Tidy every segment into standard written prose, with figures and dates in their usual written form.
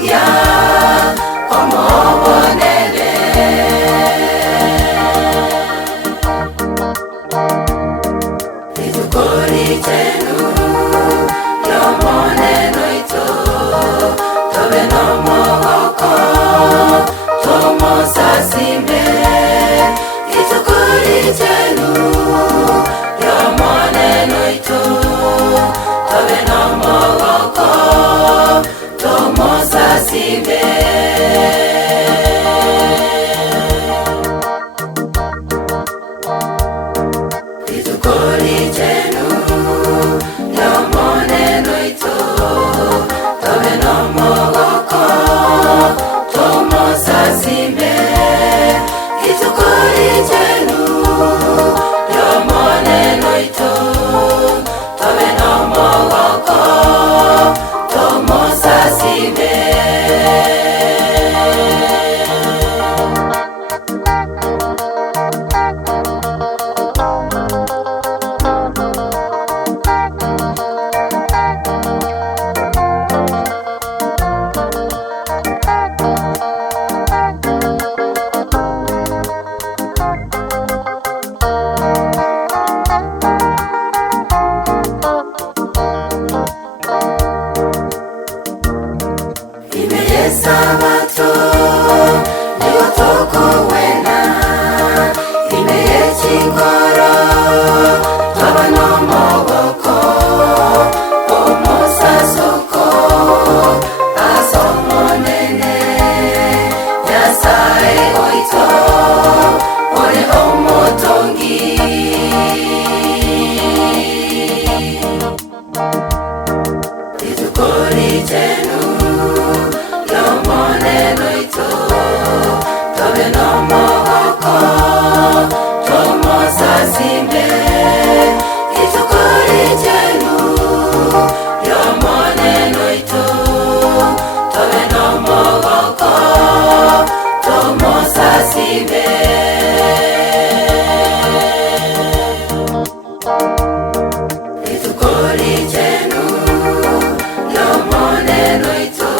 ya como bonele itukori chenu yo moneno ito tobe no mogoko tomo sasime itukori chenu yo moneno ito tobe no mogoko tomo sasime itukori chenu yo moneno ito tobe no mogoko tomo sasime itukori chenu yo moneno ito tobe no mogoko tomo sasime Sabato niyo toko wena imeye chingoro toba no mogoko omosa soko asomonene yasae oito ore omotongi itukori chenu yo moneno ito tobe no mogoko tomo sasime itukori chenu yo moneno ito tobe no mogoko tomo sasime itukori chenu yo moneno ito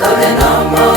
tobe no mogoko